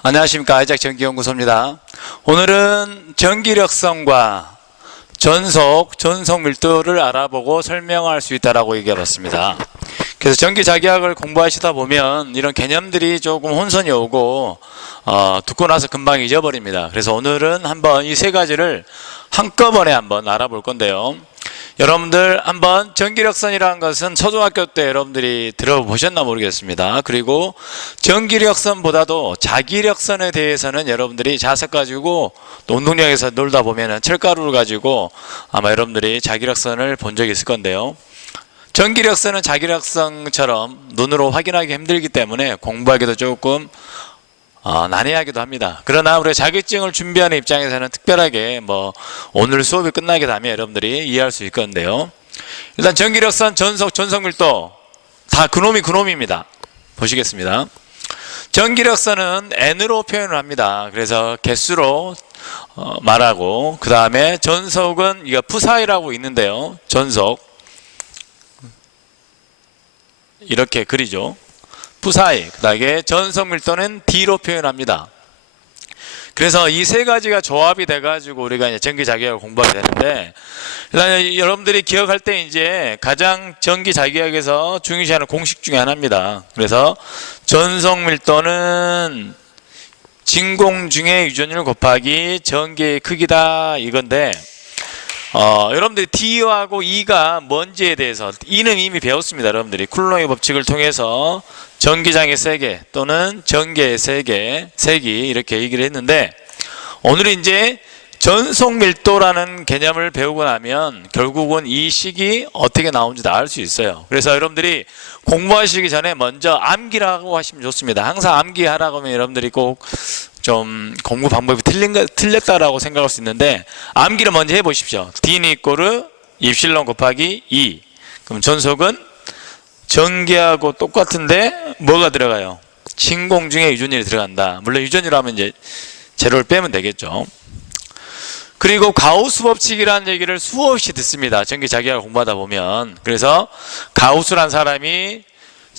안녕하십니까. 아이작 전기연구소입니다. 오늘은 전기력성과 전속, 전속 밀도를 알아보고 설명할 수 있다라고 얘기해봤습니다. 그래서 전기자기학을 공부하시다 보면 이런 개념들이 조금 혼선이 오고 듣고 나서 금방 잊어버립니다. 그래서 오늘은 한번 이 세 가지를 한꺼번에 한번 알아볼 건데요. 여러분들 한번 전기력선이라는 것은 초등학교 때 여러분들이 들어보셨나 모르겠습니다. 그리고 전기력선보다도 자기력선에 대해서는 여러분들이 자석 가지고 또 운동장에서 놀다 보면은 철가루를 가지고 아마 여러분들이 자기력선을 본 적이 있을 건데요. 전기력선은 자기력선처럼 눈으로 확인하기 힘들기 때문에 공부하기도 조금 난해하기도 합니다. 그러나 우리가 자격증을 준비하는 입장에서는 특별하게 오늘 수업이 끝나게 되면 여러분들이 이해할 수 있을 건데요. 일단 전기력선, 전속, 전속밀도 다 그놈이 그놈입니다. 보시겠습니다. 전기력선은 N으로 표현을 합니다. 그래서 개수로 말하고, 그 다음에 전속은 이거 푸사이라고 있는데요. 전속 이렇게 그리죠. 푸사이, 그 다음에 전속밀도는 D로 표현합니다. 그래서 이 세 가지가 조합이 돼가지고 우리가 이제 전기자기학을 공부하게 되는데, 일단 여러분들이 기억할 때 이제 가장 전기자기학에서 중요시하는 공식 중에 하나입니다. 그래서 전속밀도는 진공중의 유전율 곱하기 전기의 크기다 이건데, 여러분들이 D하고 E가 뭔지에 대해서, E는 이미 배웠습니다. 여러분들이 쿨롱의 법칙을 통해서 전기장의 세계 또는 전기의 세계, 색이 이렇게 얘기를 했는데, 오늘은 이제 전속밀도라는 개념을 배우고 나면 결국은 이 식이 어떻게 나오는지 알 수 있어요. 그래서 여러분들이 공부하시기 전에 먼저 암기라고 하시면 좋습니다. 항상 암기하라고 하면 여러분들이 꼭 좀 공부 방법이 틀렸다라고 생각할 수 있는데, 암기를 먼저 해보십시오. D는 이꼬르 입실론 곱하기 E. 그럼 전속은 전기하고 똑같은데 뭐가 들어가요? 진공중의 유전율이 들어간다. 물론 유전율 하면 이제 재료를 빼면 되겠죠. 그리고 가우스 법칙이라는 얘기를 수없이 듣습니다. 전기자기학을 공부하다 보면. 그래서 가우스란 사람이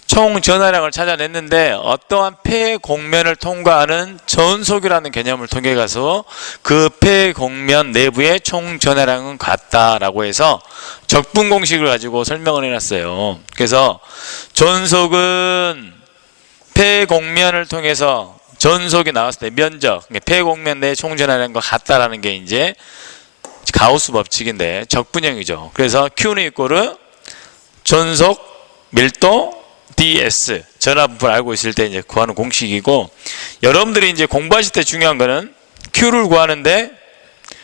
총 전하량을 찾아냈는데 어떠한 폐 공면을 통과하는 전속이라는 개념을 통해 가서 그 폐 공면 내부의 총 전하량은 같다라고 해서 적분 공식을 가지고 설명을 해놨어요. 그래서 전속은 폐 공면을 통해서 전속이 나왔을 때 면적, 폐 공면 내 총 전하량과 같다라는 게 이제 가우스 법칙인데 적분형이죠. 그래서 Q는 이꼬르 전속 밀도 ds, 전하분포를 알고 있을 때 이제 구하는 공식이고, 여러분들이 이제 공부하실 때 중요한 거는 Q를 구하는데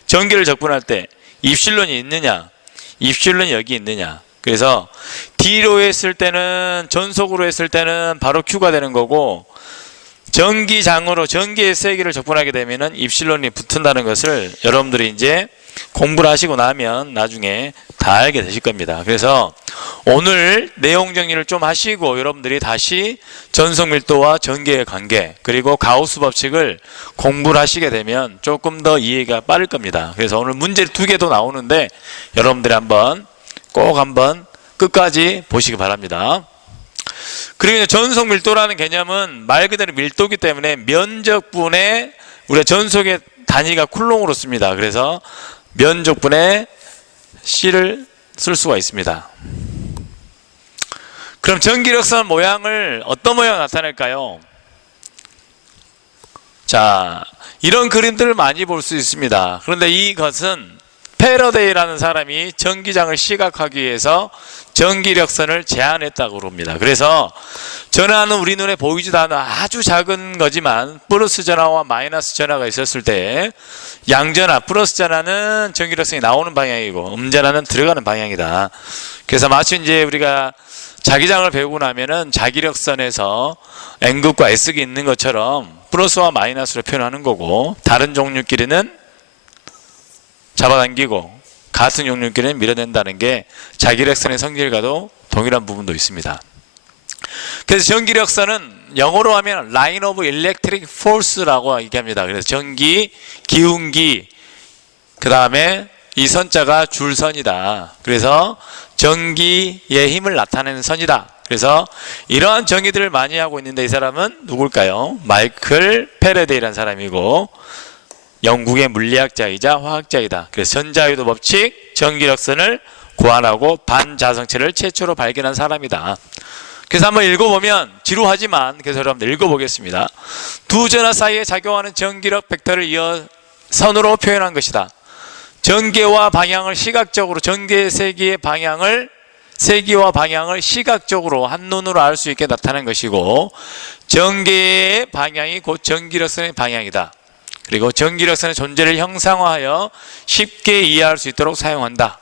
전기를 적분할 때 입실론이 있느냐, 입실론이 여기 있느냐. 그래서 D로 했을 때는, 전속으로 했을 때는 바로 Q가 되는 거고, 전기장으로 전기의 세기를 적분하게 되면은 입실론이 붙는다는 것을 여러분들이 이제 공부를 하시고 나면 나중에 다 알게 되실 겁니다. 그래서 오늘 내용 정리를 좀 하시고 여러분들이 다시 전속밀도와 전기의 관계, 그리고 가우스 법칙을 공부를 하시게 되면 조금 더 이해가 빠를 겁니다. 그래서 오늘 문제 2개도 나오는데 여러분들이 꼭 한번 끝까지 보시기 바랍니다. 그리고 전속밀도라는 개념은 말 그대로 밀도기 때문에 면적분의, 우리가 전속의 단위가 쿨롱으로 씁니다. 그래서 면적분의 C를 쓸 수가 있습니다. 그럼 전기력선 모양을 어떤 모양 나타낼까요? 자, 이런 그림들을 많이 볼 수 있습니다. 그런데 이것은 패러데이라는 사람이 전기장을 시각하기 위해서 전기력선을 제안했다고 합니다. 그래서 전하는 우리 눈에 보이지도 않는 아주 작은 거지만 플러스 전하와 마이너스 전하가 있었을 때 양전하, 플러스 전하는 전기력선이 나오는 방향이고 음전하는 들어가는 방향이다. 그래서 마치 이제 우리가 자기장을 배우고 나면은 자기력선에서 N극과 S극이 있는 것처럼 플러스와 마이너스로 표현하는 거고, 다른 종류끼리는 잡아당기고 같은 종류끼리는 밀어낸다는 게 자기력선의 성질과도 동일한 부분도 있습니다. 그래서 전기력선은 영어로 하면 Line of Electric Force라고 얘기합니다. 그래서 전기, 기운기, 그 다음에 이 선자가 줄선이다. 그래서 전기의 힘을 나타내는 선이다. 그래서 이러한 정의들을 많이 하고 있는데 이 사람은 누굴까요? 마이클 패러데이라는 사람이고 영국의 물리학자이자 화학자이다. 그래서 전자유도 법칙, 전기력선을 고안하고 반자성체를 최초로 발견한 사람이다. 그래서 한번 읽어보면 지루하지만 그래서 여러분들 읽어보겠습니다. 두 전하 사이에 작용하는 전기력 벡터를 이어 선으로 표현한 것이다. 전개와 방향을 시각적으로 전개의 세기와 방향을 시각적으로 한눈으로 알 수 있게 나타낸 것이고 전개의 방향이 곧 전기력선의 방향이다. 그리고 전기력선의 존재를 형상화하여 쉽게 이해할 수 있도록 사용한다.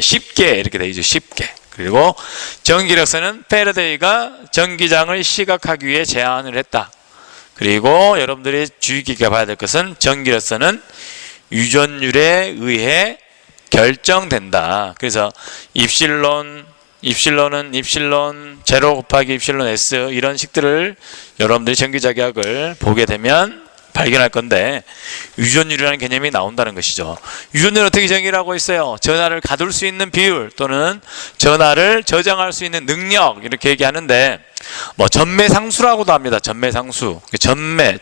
쉽게 이렇게 되어 있죠. 쉽게. 그리고 전기력선은 패러데이가 전기장을 시각하기 위해 제안을 했다. 그리고 여러분들이 주의 깊게 봐야 될 것은 전기력선은 유전율에 의해 결정된다. 그래서 입실론은 입실론 제로 곱하기 입실론 S 이런 식들을 여러분들이 전기자기학을 보게 되면 발견할 건데 유전율이라는 개념이 나온다는 것이죠. 유전율 어떻게 정의를 하고 있어요? 전하를 가둘 수 있는 비율 또는 전하를 저장할 수 있는 능력 이렇게 얘기하는데 뭐 전매상수라고도 합니다. 전매상수,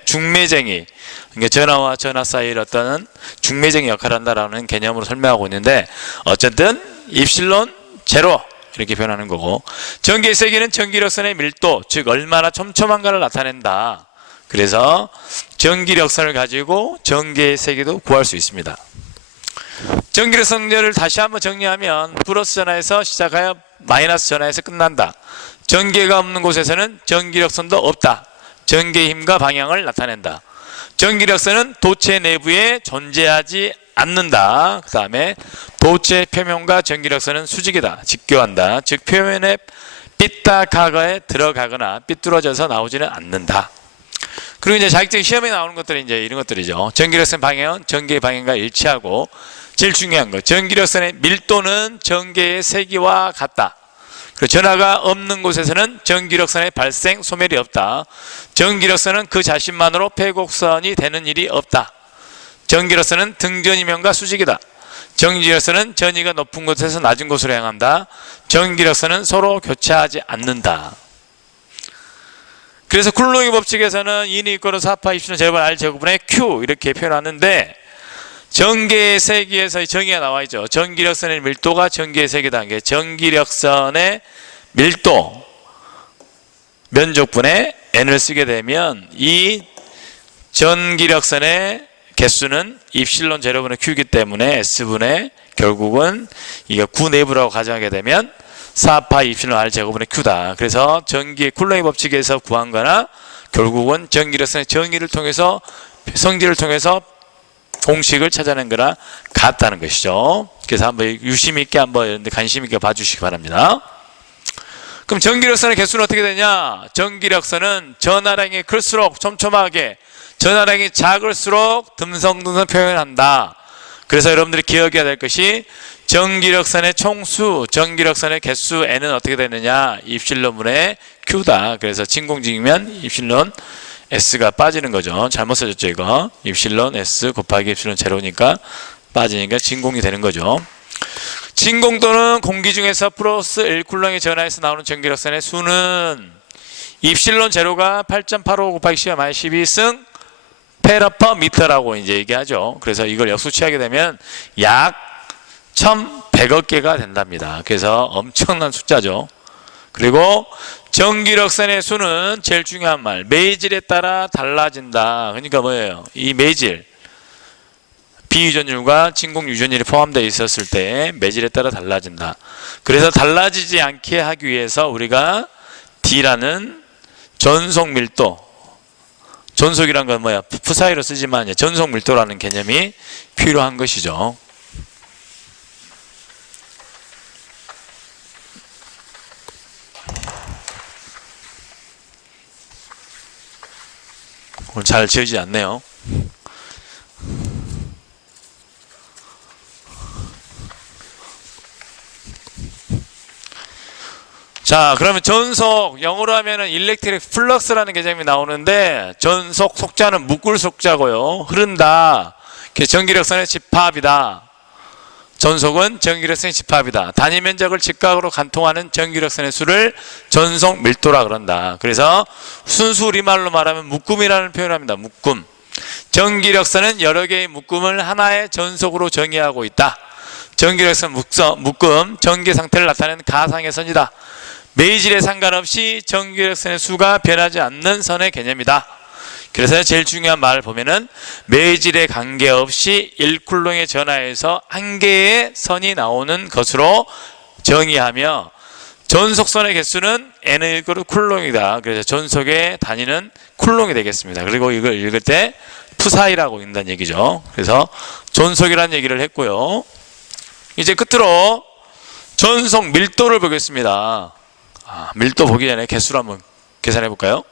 중매쟁이, 그러니까 전하와 전하 사이의 어떤 중매쟁이 역할을 한다라는 개념으로 설명하고 있는데 어쨌든 입실론 제로 이렇게 표현하는 거고 전기의 세기는 전기력선의 밀도 즉 얼마나 촘촘한가를 나타낸다. 그래서 전기력선을 가지고 전기의 세기도 구할 수 있습니다. 전기력선을 다시 한번 정리하면 플러스 전하에서 시작하여 마이너스 전하에서 끝난다. 전기가 없는 곳에서는 전기력선도 없다. 전기의 힘과 방향을 나타낸다. 전기력선은 도체 내부에 존재하지 않는다. 그 다음에 도체 표면과 전기력선은 수직이다. 직교한다. 즉 표면에 삐딱하게 들어가거나 삐뚤어져서 나오지는 않는다. 그리고 이제 자격증 시험에 나오는 것들이 이제 이런 것들이죠. 전기력선 방향은 전기의 방향과 일치하고 제일 중요한 거 전기력선의 밀도는 전기의 세기와 같다. 그리고 전하가 없는 곳에서는 전기력선의 발생 소멸이 없다. 전기력선은 그 자신만으로 폐곡선이 되는 일이 없다. 전기력선은 등전이면과 수직이다. 전기력선은 전위가 높은 곳에서 낮은 곳으로 향한다. 전기력선은 서로 교차하지 않는다. 그래서 쿨롱의 법칙에서는 E는 이꼬르 4파 입시는 제곱은 R 제곱분의 Q 이렇게 표현하는데 전기의 세기에서 정의가 나와 있죠. 전기력선의 밀도가 전기의 세기다. 전기력선의 밀도 면적분의 N을 쓰게 되면 이 전기력선의 개수는 입실론 제로분의 Q이기 때문에 S분의 결국은 이게 9 내부라고 가정하게 되면 4파 입실론 R 제곱분의 Q다. 그래서 전기의 쿨롱의 법칙에서 구한 거나 결국은 전기력선의 정의를 통해서 성질을 통해서 공식을 찾아낸 거나 같다는 것이죠. 그래서 한번 유심 있게 한번 관심 있게 봐주시기 바랍니다. 그럼 전기력선의 개수는 어떻게 되냐? 전기력선은 전하량이 클수록 촘촘하게, 전하량이 작을수록 듬성듬성 표현한다. 그래서 여러분들이 기억해야 될 것이 전기력선의 총수, 전기력선의 개수 N은 어떻게 되느냐? 입실론분의 Q다. 그래서 진공중이면 입실론 S가 빠지는 거죠. 잘못 써졌죠 이거. 입실론 S 곱하기 입실론 제로니까 빠지니까 진공이 되는 거죠. 진공 또는 공기 중에서 플러스 1쿨롱의 전하에서 나오는 전기력선의 수는 입실론 제로가 8.85 곱하기 10-12승 페라퍼미터라고 이제 얘기하죠. 그래서 이걸 역수 취하게 되면 약 1100억 개가 된답니다. 그래서 엄청난 숫자죠. 그리고 전기력선의 수는 제일 중요한 말 매질에 따라 달라진다. 그러니까 뭐예요? 이 매질 비유전율과 진공 유전율이 포함되어 있었을 때 매질에 따라 달라진다. 그래서 달라지지 않게 하기 위해서 우리가 D라는 전속 밀도, 전속이란 건 뭐야? 푸사이로 쓰지만 전속 밀도라는 개념이 필요한 것이죠. 오늘 잘 지어지지 않네요. 자, 그러면 전속, 영어로 하면은 일렉트릭 플럭스라는 개념이 나오는데 전속 속자는 묶을 속자고요. 흐른다. 전기력선의 집합이다. 전속은 전기력선의 집합이다. 단위 면적을 직각으로 관통하는 전기력선의 수를 전속 밀도라 그런다. 그래서 순수 우리말로 말하면 묶음이라는 표현을 합니다. 묶음. 전기력선은 여러 개의 묶음을 하나의 전속으로 정의하고 있다. 전기력선 묶음, 전기 상태를 나타내는 가상의 선이다. 매질에 상관없이 전기력선의 수가 변하지 않는 선의 개념이다. 그래서 제일 중요한 말을 보면은 매질에 관계없이 1쿨롱의 전하에서 한 개의 선이 나오는 것으로 정의하며 전속선의 개수는 N의 쿨롱이다. 그래서 전속의 단위는 쿨롱이 되겠습니다. 그리고 이걸 읽을 때 푸사이라고 읽는다는 얘기죠. 그래서 전속이라는 얘기를 했고요. 이제 끝으로 전속 밀도를 보겠습니다. 밀도 보기 전에 개수를 한번 계산해 볼까요?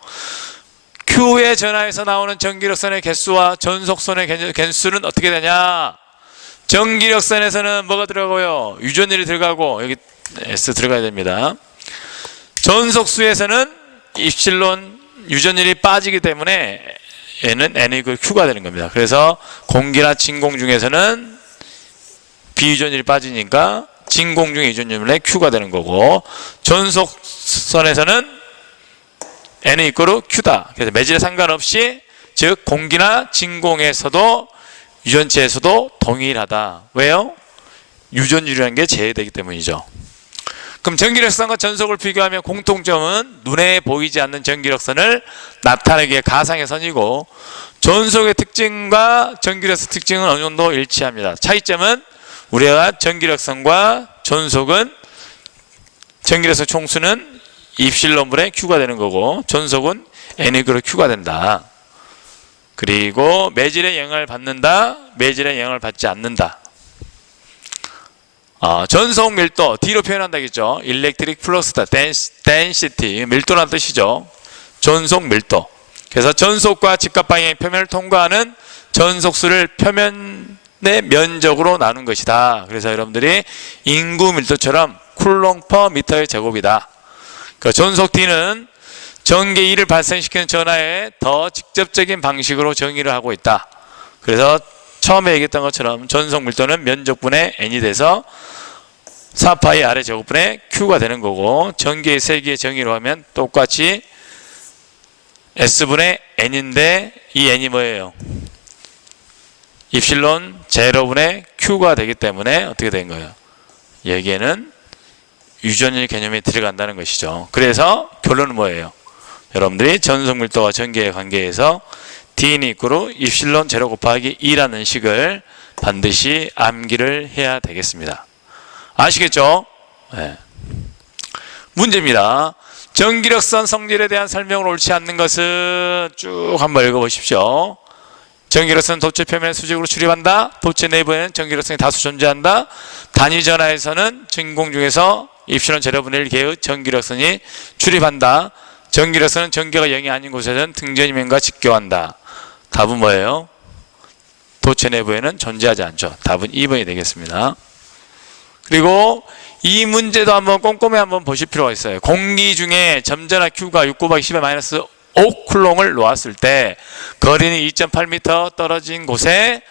Q의 전하에서 나오는 전기력선의 개수와 전속선의 개수는 어떻게 되냐? 전기력선에서는 뭐가 들어가고요? 유전율이 들어가고 여기 S 들어가야 됩니다. 전속수에서는 입실론 유전율이 빠지기 때문에 얘는 N이 Q가 되는 겁니다. 그래서 공기나 진공 중에서는 비유전율이 빠지니까 진공 중의 유전율의 Q가 되는 거고, 전속선에서는 N이 Q다. 그래서 매질에 상관없이, 즉 공기나 진공에서도 유전체에서도 동일하다. 왜요? 유전율이라는 게 제외되기 때문이죠. 그럼 전기력선과 전속을 비교하면 공통점은 눈에 보이지 않는 전기력선을 나타내기 위해 가상의 선이고, 전속의 특징과 전기력선 특징은 어느 정도 일치합니다. 차이점은 우리가 전기력선과 전속은 전기력선 총수는 입실론분의 Q가 되는 거고, 전속은 N이 Q가 된다. 그리고 매질에 영향을 받는다, 매질에 영향을 받지 않는다. 전속 밀도, D로 표현한다겠죠. Electric Flux Density, 밀도라는 뜻이죠. 전속 밀도. 그래서 전속과 직각 방향의 표면을 통과하는 전속수를 표면의 면적으로 나눈 것이다. 그래서 여러분들이 인구 밀도처럼 쿨롱 퍼 미터의 제곱이다. 그 전속 D는 전개 E를 발생시키는 전하에 더 직접적인 방식으로 정의를 하고 있다. 그래서 처음에 얘기했던 것처럼 전속 밀도는 면적분의 N이 돼서 4파이 아래 제곱분의 Q가 되는 거고, 전개의 세기의 정의로 하면 똑같이 S분의 N인데 이 N이 뭐예요? 입실론 제로분의 Q가 되기 때문에 어떻게 된 거예요? 여기에는 유전율 개념이 들어간다는 것이죠. 그래서 결론은 뭐예요? 여러분들이 전속 밀도와 전개의 관계에서 D는 입실론 제로 곱하기 2라는 식을 반드시 암기를 해야 되겠습니다. 아시겠죠? 네. 문제입니다. 전기력선 성질에 대한 설명을 옳지 않는 것은 쭉 한번 읽어보십시오. 전기력선 도체 표면에 수직으로 출입한다. 도체 내부에는 전기력선이 다수 존재한다. 단위 전하에서는 진공 중에서 입실론 제로분의 1 개의 전기력선이 출입한다. 전기력선은 전개가 0이 아닌 곳에서는 등전이면과 직교한다. 답은 뭐예요? 도체 내부에는 존재하지 않죠. 답은 2번이 되겠습니다. 그리고 이 문제도 한번 꼼꼼히 한번 보실 필요가 있어요. 공기 중에 점전하 Q가 6 곱하기 10의 마이너스 5쿨롱을 놓았을 때 거리는 2.8m 떨어진 곳에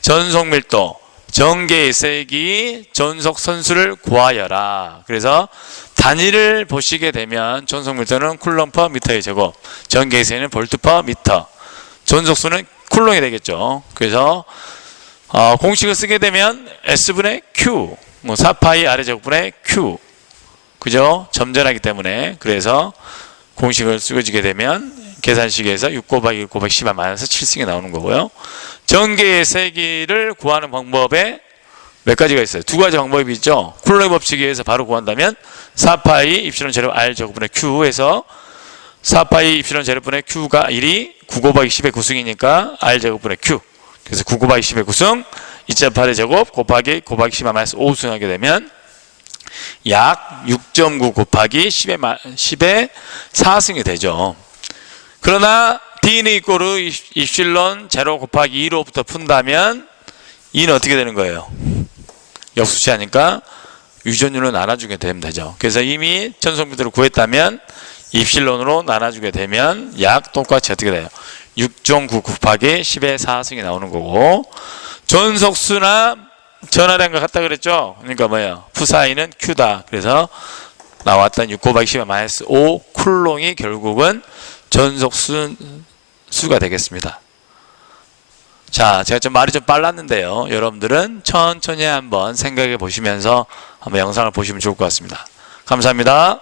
전속 밀도, 전개의 세기, 전속 선수를 구하여라. 그래서 단위를 보시게 되면 전속 밀도는 쿨롱 퍼 미터의 제곱, 전개의 세기는 볼트 퍼 미터, 전속수는 쿨롱이 되겠죠. 그래서 공식을 쓰게 되면 S분의 Q, 4파이 아래 제곱분의 Q, 그죠? 점전하기 때문에. 그래서 공식을 쓰게 되면 계산식에서 6 곱하기 1 곱하기 10의 마이너스 7승이 나오는 거고요. 전개의 세기를 구하는 방법에 몇 가지가 있어요. 두 가지 방법이 있죠. 쿨롱의 법칙에 의해서 바로 구한다면 4파이 입실론 제곱 R 제곱분의 Q에서 4파이 입실론 제곱분의 Q가 1이 9 곱하기 10의 9승이니까 R 제곱분의 Q. 그래서 9 곱하기 10의 9승 2.8의 제곱 곱하기 9의 마이너스 5승 하게 되면 약 6.9 곱하기 10의 4승이 되죠. 그러나 D는 입실론 제로 곱하기 2로부터 푼다면 2는 어떻게 되는 거예요? 역수치하니까 유전율로 나눠주게 되면 되죠. 그래서 이미 전속밀도를 구했다면 입실론으로 나눠주게 되면 약 똑같이 어떻게 돼요? 6.9 곱하기 10의 4승이 나오는 거고, 전속수나 전화된 것 같다 그랬죠? 그러니까 뭐예요? 푸사인은 Q다. 그래서 나왔던 6 곱하기 10의 마이너스 5 쿨롱이 결국은 전속수가 되겠습니다. 자, 제가 좀 말이 좀 빨랐는데요. 여러분들은 천천히 한번 생각해 보시면서 한번 영상을 보시면 좋을 것 같습니다. 감사합니다.